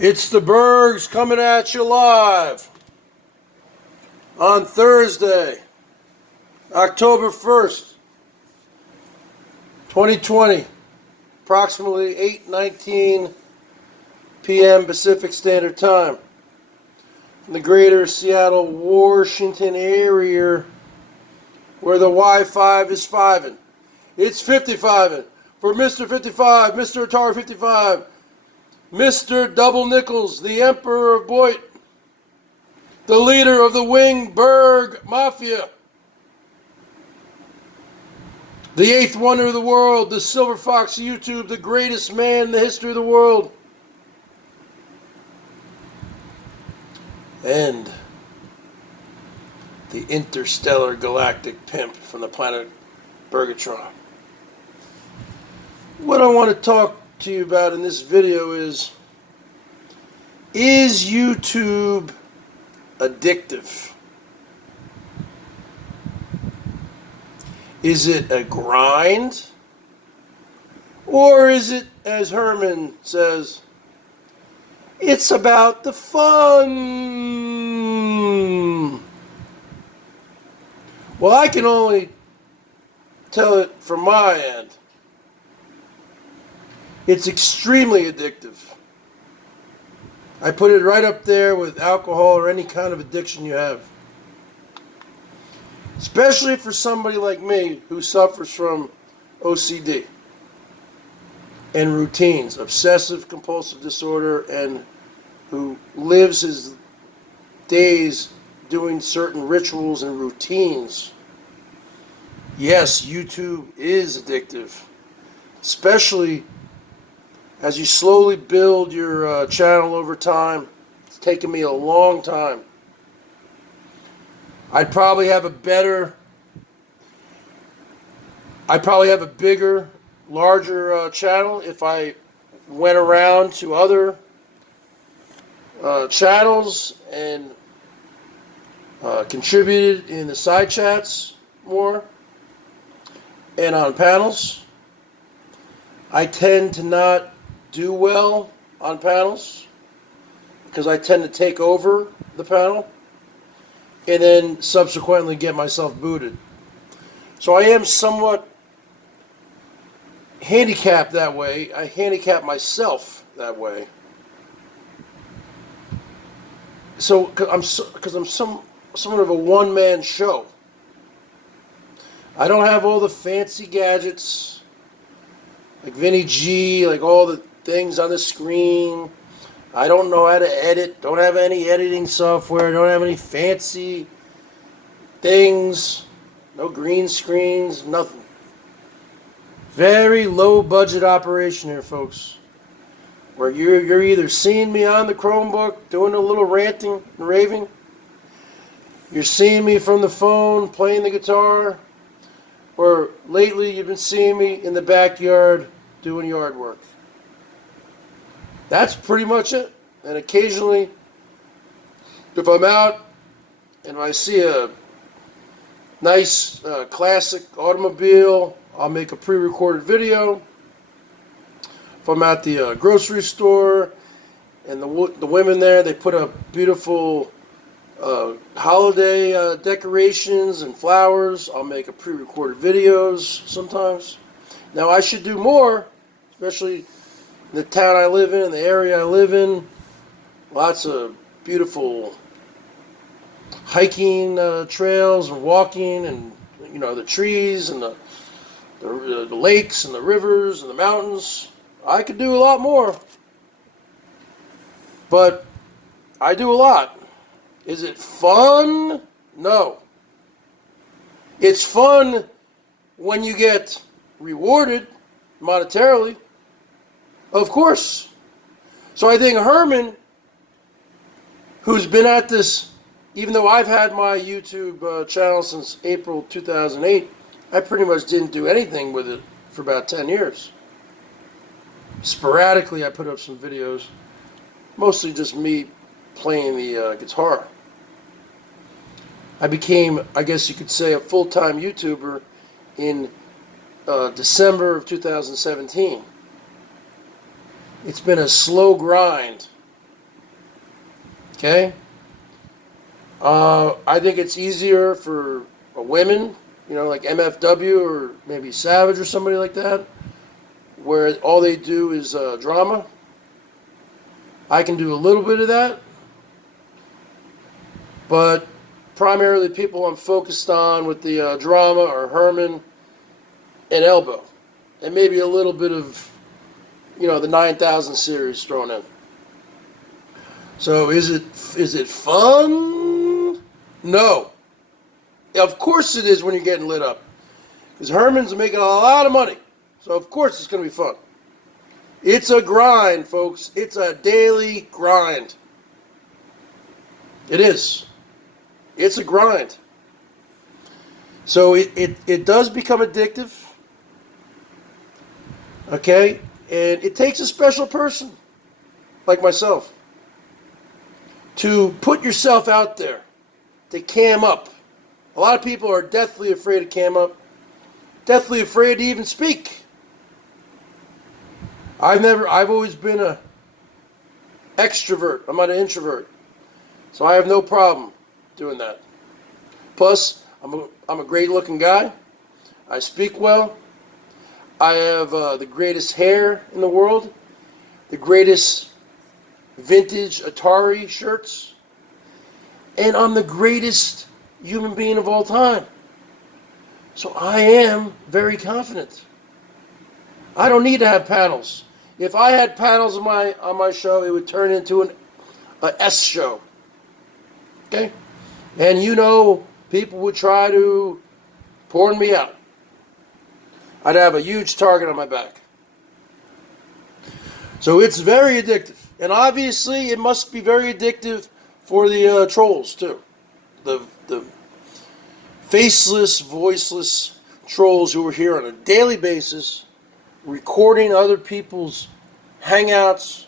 It's the Bergs coming at you live on Thursday, October 1st, 2020, approximately 8:19 p.m. Pacific Standard Time. From the greater Seattle, Washington area, where the Wi-Fi is fiving. It's 55ing for Mr. 55, Mr. Atari 55, Mr. Double Nickels, the Emperor of BOYT, the leader of the Wing Berg Mafia, the eighth wonder of the world, the Silver Fox of YouTube, the greatest man in the history of the world, and the interstellar galactic pimp from the planet Bergatron. What I want to talk to you about in this video is YouTube addictive? Is it a grind? Or is it, as Herman says, it's about the fun? Well, I can only tell it from my end. It's extremely addictive. I put it right up there with alcohol or any kind of addiction you have. Especially for somebody like me who suffers from OCD and routines, obsessive compulsive disorder, and who lives his days doing certain rituals and routines. Yes, YouTube is addictive, especially as you slowly build your channel over time. It's taken me a long time. I'd probably have a bigger, larger channel if I went around to other channels and contributed in the side chats more and on panels. I tend to not do well on panels because I tend to take over the panel and then subsequently get myself booted. So I am somewhat handicapped that way. I handicap myself that way. So because I'm somewhat of a one-man show. I don't have all the fancy gadgets like Vinny G, like all the things on the screen. I don't know how to edit, don't have any editing software, don't have any fancy things, no green screens, nothing. Very low budget operation here, folks, where you're either seeing me on the Chromebook doing a little ranting and raving, you're seeing me from the phone playing the guitar, or lately you've been seeing me in the backyard doing yard work. That's pretty much it. And occasionally, if I'm out and I see a nice classic automobile, I'll make a pre-recorded video. If I'm at the grocery store and the women there, they put up beautiful holiday decorations and flowers, I'll make a pre-recorded videos sometimes. Now I should do more, especially in the town I live in, the area I live in. Lots of beautiful hiking trails and walking, and the trees and the lakes and the rivers and the mountains. I could do a lot more, but I do a lot. Is it fun? No. It's fun when you get rewarded monetarily, of course. So I think Herman, who's been at this, even though I've had my YouTube channel since April 2008, I pretty much didn't do anything with it for about 10 years. Sporadically, I put up some videos, mostly just me playing the guitar. I became, I guess you could say, a full-time YouTuber in December of 2017. It's been a slow grind Okay? I think it's easier for women, like MFW or maybe Savage or somebody like that, where all they do is drama. I can do a little bit of that, but primarily the people I'm focused on with the drama are Herman and Elbow, and maybe a little bit of, the 9000 series thrown in. So is it fun? No. Of course it is when you're getting lit up, because Herman's making a lot of money, so of course it's going to be fun. It's a grind, folks. It's a daily grind. It is. It's a grind. So it does become addictive. Okay? And it takes a special person like myself to put yourself out there, to cam up. A lot of people are deathly afraid to cam up, deathly afraid to even speak. I've always been a extrovert. I'm not an introvert. So I have no problem doing that. Plus, I'm a great looking guy. I speak well. I have the greatest hair in the world, the greatest vintage Atari shirts, and I'm the greatest human being of all time. So I am very confident. I don't need to have panels. If I had panels on my show, it would turn into an S show. Okay? And people would try to porn me out. I'd have a huge target on my back. So it's very addictive. And obviously it must be very addictive for the trolls too. The faceless, voiceless trolls who are here on a daily basis, recording other people's hangouts,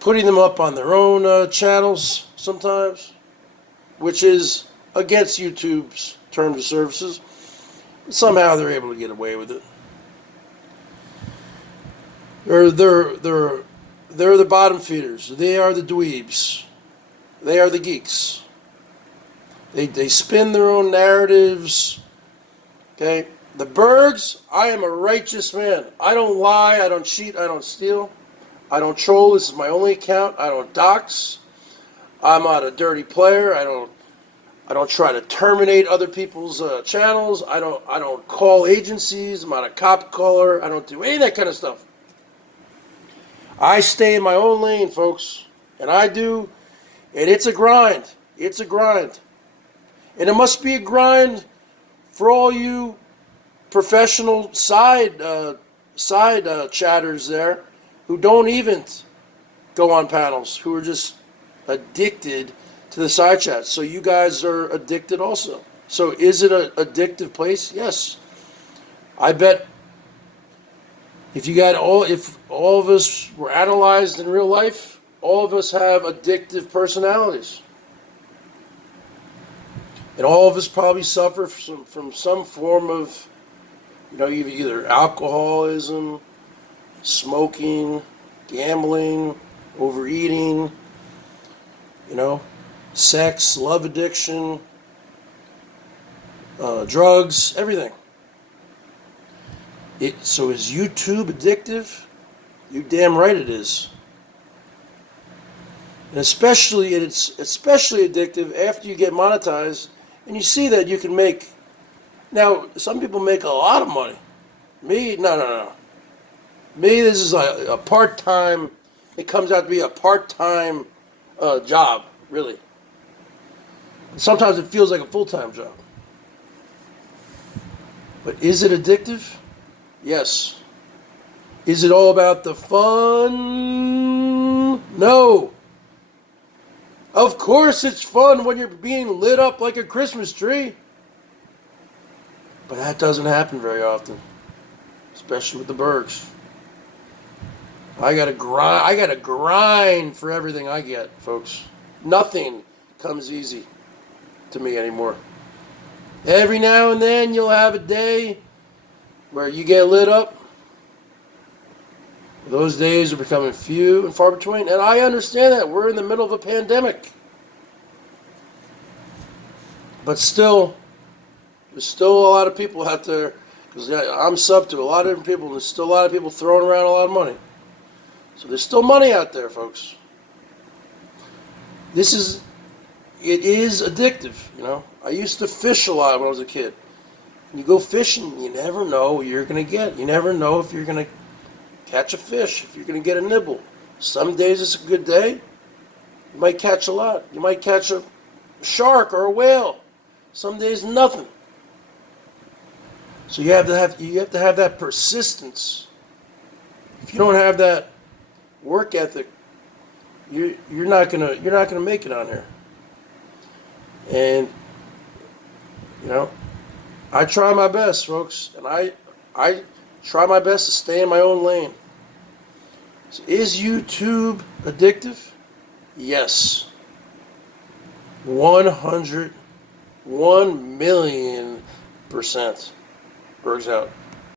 putting them up on their own channels sometimes, which is against YouTube's terms of services. Somehow they're able to get away with it. They're the bottom feeders. They are the dweebs. They are the geeks. They spin their own narratives. Okay? The Bergs, I am a righteous man. I don't lie, I don't cheat, I don't steal. I don't troll. This is my only account. I don't dox. I'm not a dirty player. I don't try to terminate other people's channels. I don't call agencies. I'm not a cop caller. I don't do any of that kind of stuff. I stay in my own lane, folks. And it's a grind. It's a grind. And it must be a grind for all you professional side chatters there who don't even go on panels, who are just addicted to the side chats. So you guys are addicted also. So is it an addictive place? Yes. I bet if all of us were analyzed in real life, all of us have addictive personalities. And all of us probably suffer from some form of, either alcoholism, smoking, gambling, overeating, sex, love addiction, drugs, everything. So is YouTube addictive? You damn right it is. And it's especially addictive after you get monetized and you see that you can make. Now, some people make a lot of money. Me, no. Me, this is a part-time. It comes out to be a part-time job, really. Sometimes it feels like a full-time job. But is it addictive? Yes. Is it all about the fun? No. Of course it's fun when you're being lit up like a Christmas tree. But that doesn't happen very often. Especially with the Bergs. I gotta grind for everything I get, folks. Nothing comes easy to me anymore. Every now and then you'll have a day where you get lit up. Those days are becoming few and far between, and I understand that. We're in the middle of a pandemic. But still, there's still a lot of people out there, because I'm sub to a lot of different people, and there's still a lot of people throwing around a lot of money. So there's still money out there, folks. It is addictive, you know. I used to fish a lot when I was a kid. And you go fishing, you never know what you're going to get. You never know if you're going to catch a fish, if you're going to get a nibble. Some days it's a good day. You might catch a lot. You might catch a shark or a whale. Some days nothing. So you have to have that persistence. If you don't have that work ethic, you're not gonna make it on here. And you know, I try my best, folks, and I try my best to stay in my own lane. So is YouTube addictive? Yes. 1,000,000%. BERGS out.